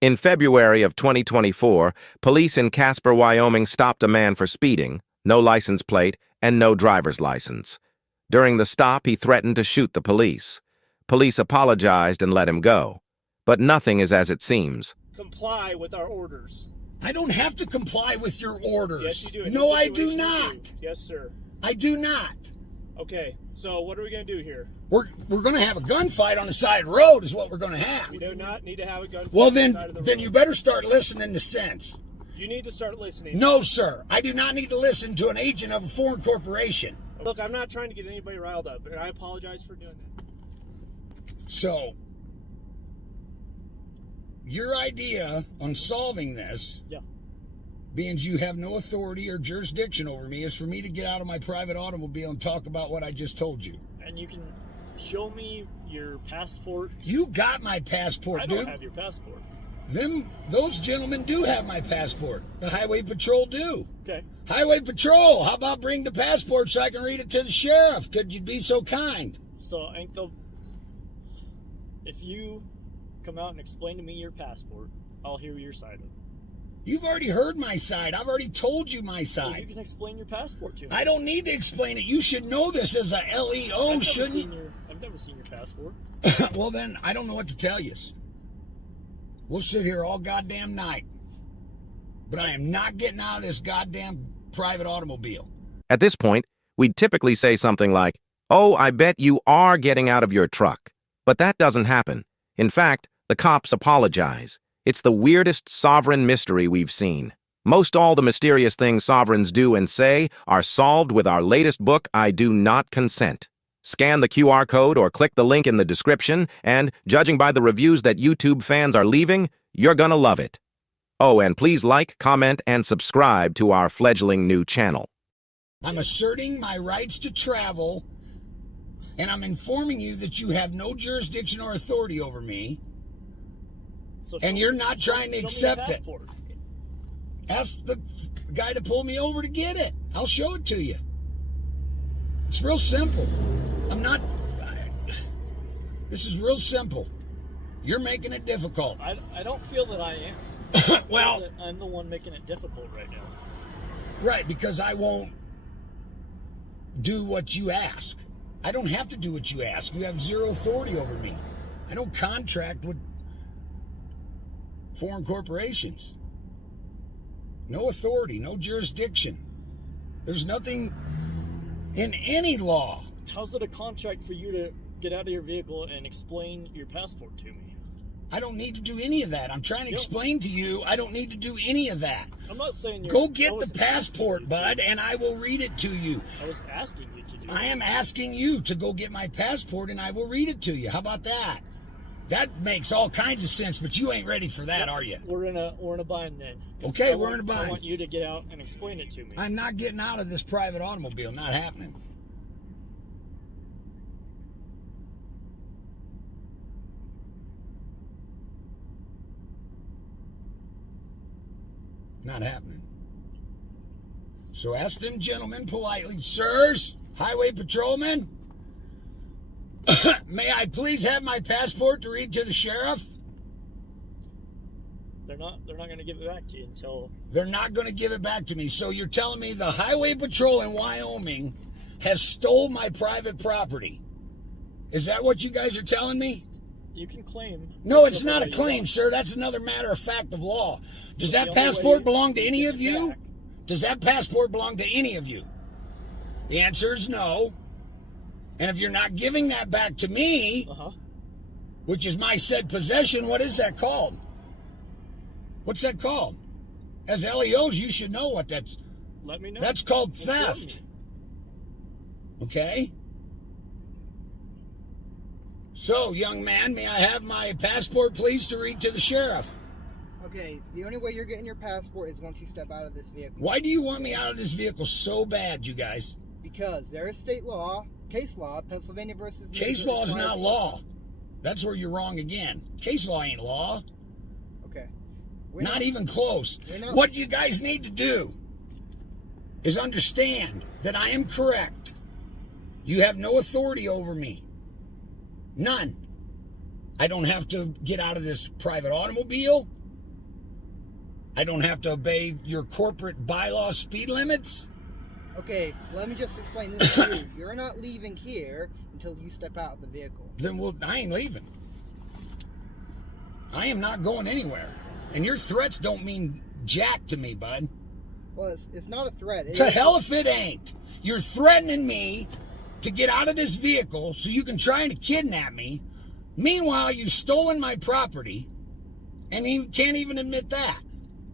In February of 2024, police in Casper, Wyoming stopped a man for speeding, no license plate, and no driver's license. During the stop, he threatened to shoot the police. Police apologized and let him go. But nothing is as it seems. Comply with our orders. I don't have to comply with your orders. Yes, you do. No, I do not. Yes, sir. I do not. Okay, so what are we going to do here? We're going to have a gunfight on the side of the road is what we're going to have. We do not need to have a gunfight Well, on the then, side of the then road. you better start listening to sense. You need to start listening. No, sir. I do not need to listen to an agent of a foreign corporation. Look, I'm not trying to get anybody riled up, and I apologize for doing that. So, your idea on solving this, Yeah. being you have no authority or jurisdiction over me, is for me to get out of my private automobile and talk about what I just told you. And you can show me your passport. You got my passport, I dude. don't have your passport. Those gentlemen do have my passport. The Highway Patrol do. Okay. Highway Patrol, how about bring the passport so I can read it to the sheriff? Could you be so kind? So, if you come out and explain to me your passport, I'll hear your side of it. You've already heard my side. I've already told you my So you side. can explain your passport to me. I don't need to explain it. You should know this as a LEO, shouldn't you? I've never seen your passport. Well, then, I don't know what to tell you. We'll sit here all goddamn night. But I am not getting out of this goddamn private automobile. At this point, we'd typically say something like, "Oh, I bet you are getting out of your truck." But that doesn't happen. In fact, the cops apologize. It's the weirdest sovereign mystery we've seen. Most all the mysterious things sovereigns do and say are solved with our latest book, I Do Not Consent. Scan the QR code or click the link in the description, and, judging by the reviews that YouTube fans are leaving, you're gonna love it. Oh, and please like, comment, and subscribe to our fledgling new channel. I'm asserting my rights to travel, and I'm informing you that you have no jurisdiction or authority over me, So and you're not trying to show me accept your it. passport. Ask the guy to pull me over to get it. I'll show it to you. It's real simple. This is real simple. You're making it difficult. I don't feel that I am. Well, I'm the one making it difficult right now. right, because I won't do what you ask. I don't have to do what you ask. You have zero authority over me. I don't contract with foreign corporations. No authority, no jurisdiction. There's nothing in any law. How's it a contract for you to get out of your vehicle and explain your passport to me? I don't need to do any of that. I'm trying to explain to you, I don't need to do any of that. I'm not saying you're... Go get the passport, bud, and I will read it to you. I was asking you to do I am asking you to go get my passport, and I will read it to you. How about that? That makes all kinds of sense, but you ain't ready for that, are you? We're in a bind then. Okay, we're in a bind. I want you to get out and explain it to me. I'm not getting out of this private automobile. Not happening. Not happening. So ask them gentlemen politely, sirs, highway patrolmen, may I please have my passport to read to the sheriff? They're not going to give it back to you until... They're not going to give it back to me. So you're telling me the highway patrol in Wyoming has stole my private property. Is that what you guys are telling me? You can claim... No, it's not a claim, sir. That's another matter of fact of law. Does that passport belong to any of you? Does that passport belong to any of you? The answer is no. And if you're not giving that back to me, which is my said possession, what is that called? What's that called? As LEOs, you should know what that's... Let me know. That's called theft. Okay? So, young man, may I have my passport, please, to read to the sheriff? Okay, the only way you're getting your passport is once you step out of this vehicle. Why do you want me out of this vehicle so bad, you guys? Because there is state law, case law, Pennsylvania versus... Case law is not law. That's where you're wrong again. Case law ain't law. Okay. Not even close. What you guys need to do is understand that I am correct. You have no authority over me. None. I don't have to get out of this private automobile. I don't have to obey your corporate bylaw speed limits? Okay, let me just explain this to you. You're not leaving here until you step out of the vehicle. Then I ain't leaving. I am not going anywhere. And your threats don't mean jack to me, bud. Well, it's not a threat. To hell if it ain't. You're threatening me to get out of this vehicle so you can try to kidnap me. Meanwhile, you've stolen my property, and you can't even admit that.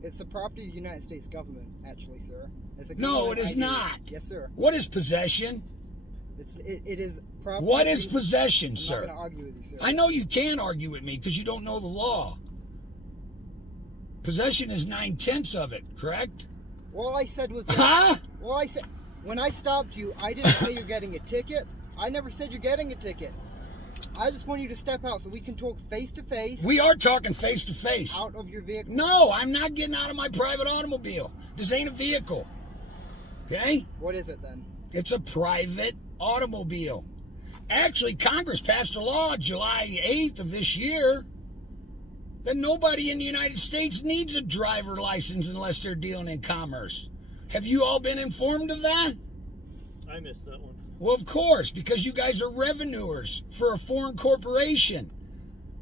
It's the property of the United States government, actually, sir. It's a No, it government is ID. not. Yes, sir. What is possession? It is property. What is possession, I'm sir? not going to argue with you, sir. I know you can argue with me because you don't know the law. Possession is 9/10 of it, correct? All I said was... Huh? All I said... When I stopped you, I didn't say you're getting a ticket. I never said you're getting a ticket. I just want you to step out so we can talk face to face. We are talking face to face. Out of your vehicle. No, I'm not getting out of my private automobile. This ain't a vehicle. Okay? What is it then? It's a private automobile. Actually, Congress passed a law July 8th of this year that nobody in the United States needs a driver license unless they're dealing in commerce. Have you all been informed of that? I missed that one. Well, of course, because you guys are revenuers for a foreign corporation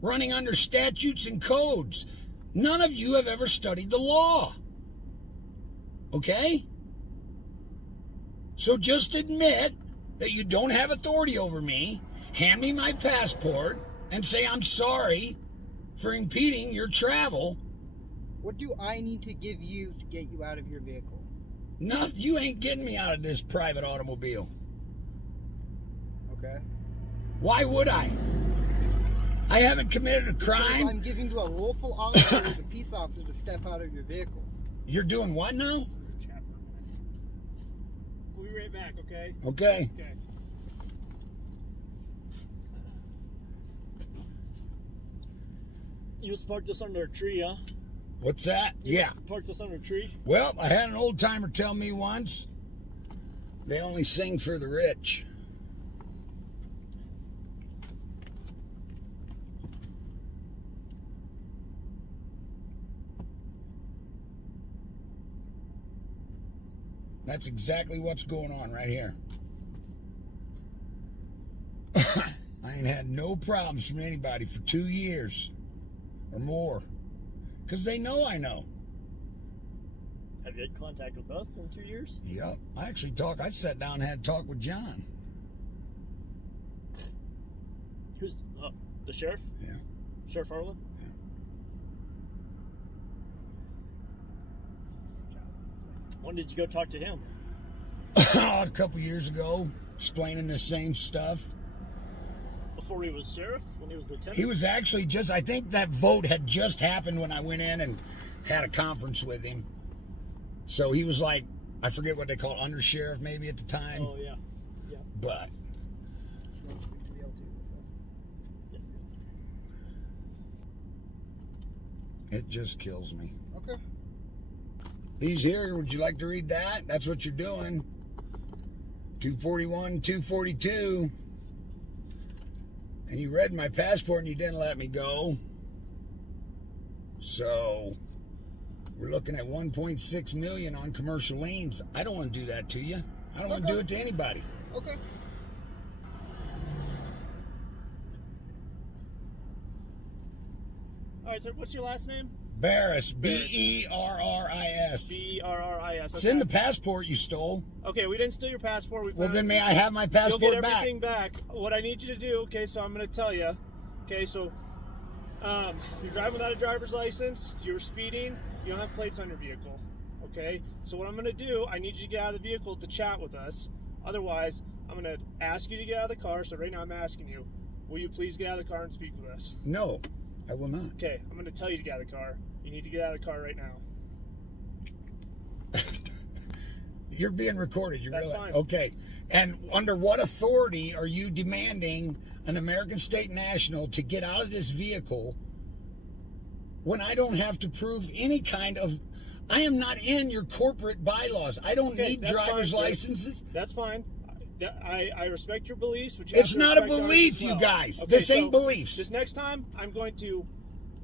running under statutes and codes. None of you have ever studied the law. Okay? So just admit that you don't have authority over me, hand me my passport, and say I'm sorry for impeding your travel. What do I need to give you to get you out of your vehicle? Nothing. You ain't getting me out of this private automobile. Okay. Why would I? I haven't committed a Because crime. I'm giving you a lawful officer as a peace officer to step out of your vehicle. You're doing what now? We'll be right back, okay? Okay. Okay. You just parked this under a tree, huh? What's that? Yeah. Parked this under a tree? Well, I had an old timer tell me once, they only sing for the rich. That's exactly what's going on right here. I ain't had no problems from anybody for 2 years or more. Because they know I know. Have you had contact with us in 2 years? Yep. I sat down and had a talk with John. Who's the sheriff? Yeah. Sheriff Harlan? Yeah. When did you go talk to him? A couple years ago, explaining the same stuff. Before he was sheriff? When he was lieutenant? He was actually I think that vote had just happened when I went in and had a conference with him. So he was like, I forget what they call undersheriff maybe at the time. Oh, yeah. Yeah. But it just kills me. Okay. These here, would you like to read that? That's what you're doing. 241, 242. And you read my passport and you didn't let me go. So we're looking at 1.6 million on commercial liens. I don't want to do that to you. I don't want to do it to anybody. Okay. All right, sir, what's your last name? Barris, Berris. Berris. It's in the passport you stole. Okay, we didn't steal your passport. Well, then may I have my passport You'll get back? everything back. What I need you to do, okay, so I'm going to tell you. Okay, so you're driving without a driver's license. You were speeding. You don't have plates on your vehicle. Okay, so what I'm going to do, I need you to get out of the vehicle to chat with us. Otherwise, I'm going to ask you to get out of the car. So right now I'm asking you, will you please get out of the car and speak with us? No, I will not. Okay, I'm going to tell you to get out of the car. You need to get out of the car right now. You're being recorded. You That's realize? fine. Okay. And under what authority are you demanding an American state national to get out of this vehicle when I don't have to prove any kind of... I am not in your corporate bylaws. I don't need driver's licenses. That's fine. I respect your beliefs, but you It's have to not a respect ours belief, as you well. guys. Okay, This ain't beliefs. This next time, I'm going to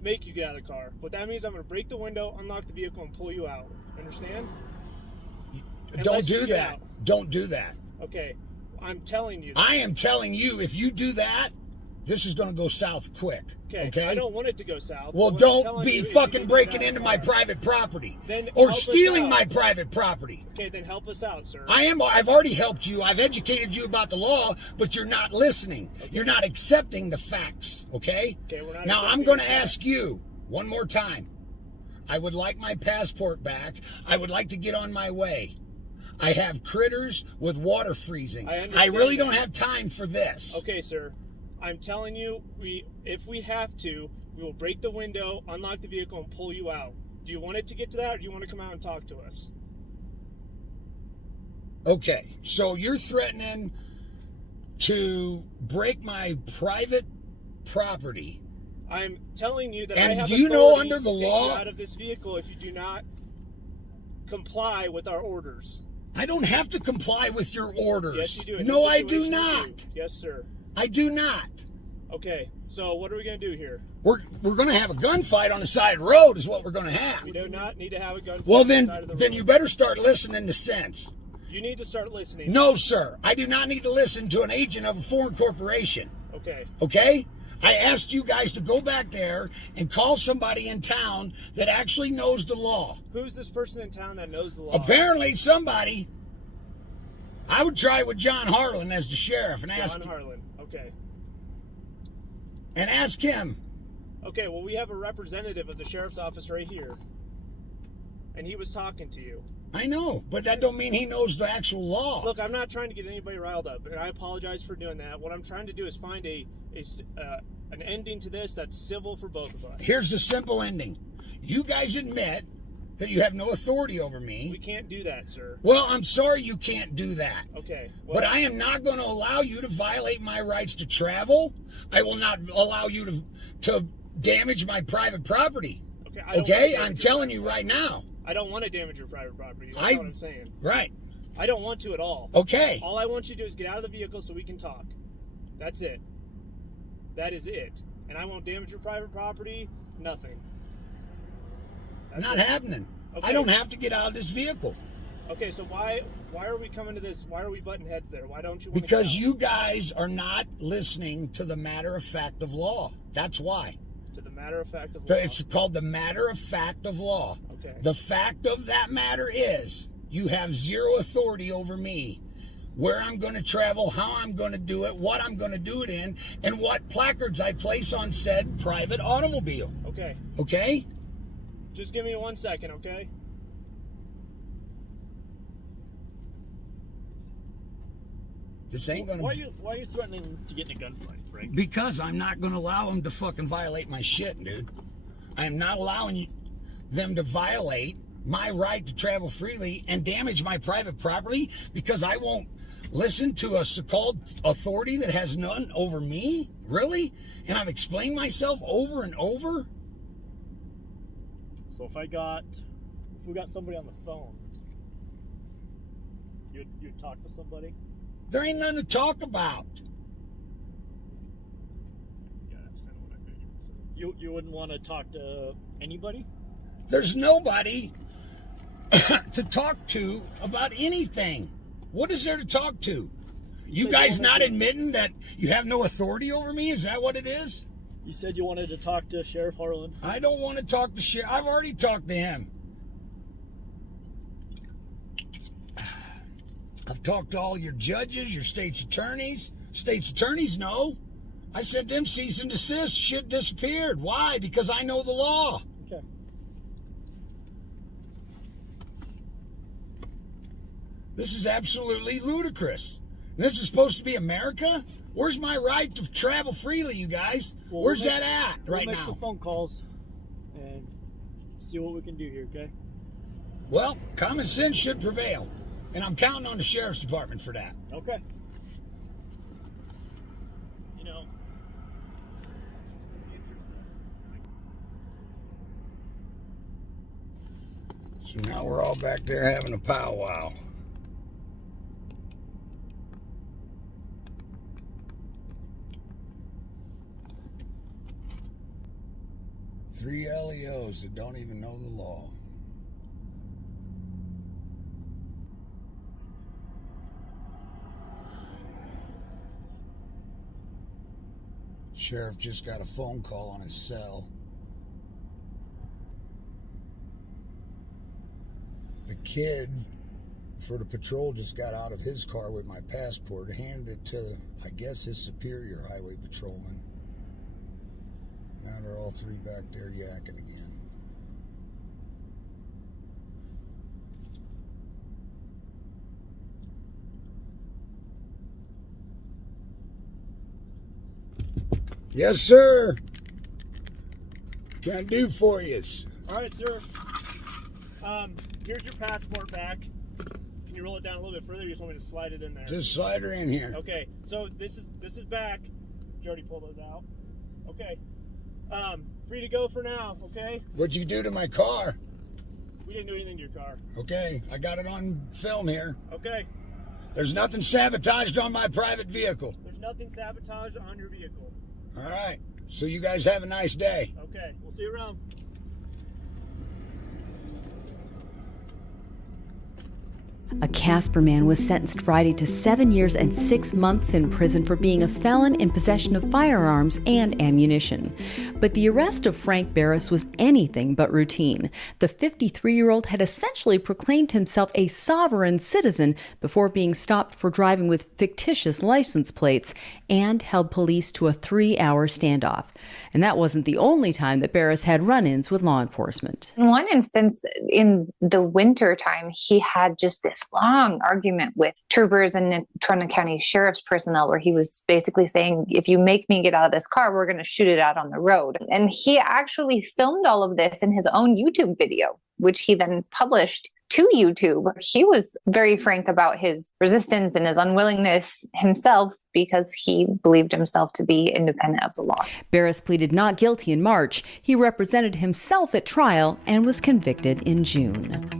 make you get out of the car. What that means, I'm going to break the window, unlock the vehicle, and pull you out. Understand? Don't do that. Don't do that. Okay, I'm telling you. I am telling you, if you do that, this is going to go south quick. Okay? I don't want it to go south. Well, don't be fucking breaking into my private property or stealing my private property. Okay, then help us out, sir. I've already helped you. I've educated you about the law, but you're not listening. Okay. You're not accepting the facts, okay? We're not. Now, I'm going to ask you one more time. I would like my passport back. I would like to get on my way. I have critters with water freezing. I really don't have time for this. Okay, sir. I'm telling you, if we have to, we will break the window, unlock the vehicle, and pull you out. Do you want it to get to that, or do you want to come out and talk to us? Okay, so you're threatening to break my private property. I'm telling you that and I have do you know under to the take law you out of this vehicle if you do not comply with our orders. I don't have to comply with your orders. Yes, you do. No, I do not. Yes, sir. I do not. Okay, so what are we going to do here? We're going to have a gunfight on the side of the road is what we're going to have. We do not need to have a gunfight well, on the side of the road. Then you better start listening to sense. You need to start listening. No, sir. I do not need to listen to an agent of a foreign corporation. Okay. Okay? I asked you guys to go back there and call somebody in town that actually knows the law. Who's this person in town that knows the law? Apparently somebody. I would try with John Harlan as the sheriff and ask. John Harlan. Okay. And ask him. Okay, well, we have a representative of the sheriff's office right here. And he was talking to you. I know, but that don't mean he knows the actual law. Look, I'm not trying to get anybody riled up, and I apologize for doing that. What I'm trying to do is find an ending to this that's civil for both of us. Here's the simple ending. You guys admit that you have no authority over me. We can't do that, sir. Well, I'm sorry you can't do that. Okay. Well, but I am not going to allow you to violate my rights to travel. I will not allow you to damage my private property. Okay? I'm telling you right now. I don't want to damage your private property. That's what I'm saying. Right. I don't want to at all. Okay. All I want you to do is get out of the vehicle so we can talk. That's it. That is it. And I won't damage your private property. Nothing. That's not happening. Okay. I don't have to get out of this vehicle. Okay, so why are we coming to this? Why are we butting heads there? Why don't you? Because you guys are not listening to the matter of fact of law. That's why. To the matter of fact of law. It's called the matter of fact of law. Okay. The fact of that matter is you have zero authority over me. Where I'm going to travel, how I'm going to do it, what I'm going to do it in, and what placards I place on said private automobile. Okay. Okay? Just give me 1 second, okay? This ain't gonna. Why are you threatening to get in a gunfight, Frank? Because I'm not gonna allow them to fucking violate my shit, dude. I am not allowing them to violate my right to travel freely and damage my private property because I won't listen to a so-called authority that has none over me. Really? And I've explained myself over and over. So if we got somebody on the phone, you'd talk to somebody? There ain't nothing to talk about. Yeah, that's kind of what I figured. So you wouldn't want to talk to anybody? There's nobody to talk to about anything. What is there to talk to? You guys not admitting that you have no authority over me? Is that what it is? You said you wanted to talk to Sheriff Harlan. I don't want to talk to Sheriff. I've already talked to him. I've talked to all your judges, your state's attorneys. State's attorneys know. I sent them cease and desist. Shit disappeared. Why? Because I know the law. Okay. This is absolutely ludicrous. This is supposed to be America? Where's my right to travel freely, you guys? Well, Where's that at right we'll make now? some phone calls and see what we can do here, okay? Well, common sense should prevail. And I'm counting on the sheriff's department for that. Okay. You know. So now we're all back there having a powwow. 3 LEOs that don't even know the law. Sheriff just got a phone call on his cell. The kid for the patrol just got out of his car with my passport, handed it to, I guess, his superior highway patrolman. Now they're all three back there yakking again. Yes, sir. Can do for you. All right, sir. Here's your passport back. Can you roll it down a little bit further? You just want me to slide it in there? Just slide her in here. Okay. So this is back. Did you already pull those out? Okay. Free to go for now. Okay. What'd you do to my car? We didn't do anything to your car. Okay, I got it on film here. Okay. There's nothing sabotaged on my private vehicle. There's nothing sabotaged on your vehicle. All right. So you guys have a nice day. Okay. We'll see you around. A Casper man was sentenced Friday to 7 years and 6 months in prison for being a felon in possession of firearms and ammunition. But the arrest of Frank Barris was anything but routine. The 53-year-old had essentially proclaimed himself a sovereign citizen before being stopped for driving with fictitious license plates and held police to a 3-hour standoff. And that wasn't the only time that Barris had run-ins with law enforcement. In one instance, in the winter time, he had just this long argument with troopers and Toronto County Sheriff's personnel where he was basically saying, if you make me get out of this car, we're going to shoot it out on the road. And he actually filmed all of this in his own YouTube video, which he then published to YouTube. He was very frank about his resistance and his unwillingness himself because he believed himself to be independent of the law. Barris pleaded not guilty in March. He represented himself at trial and was convicted in June.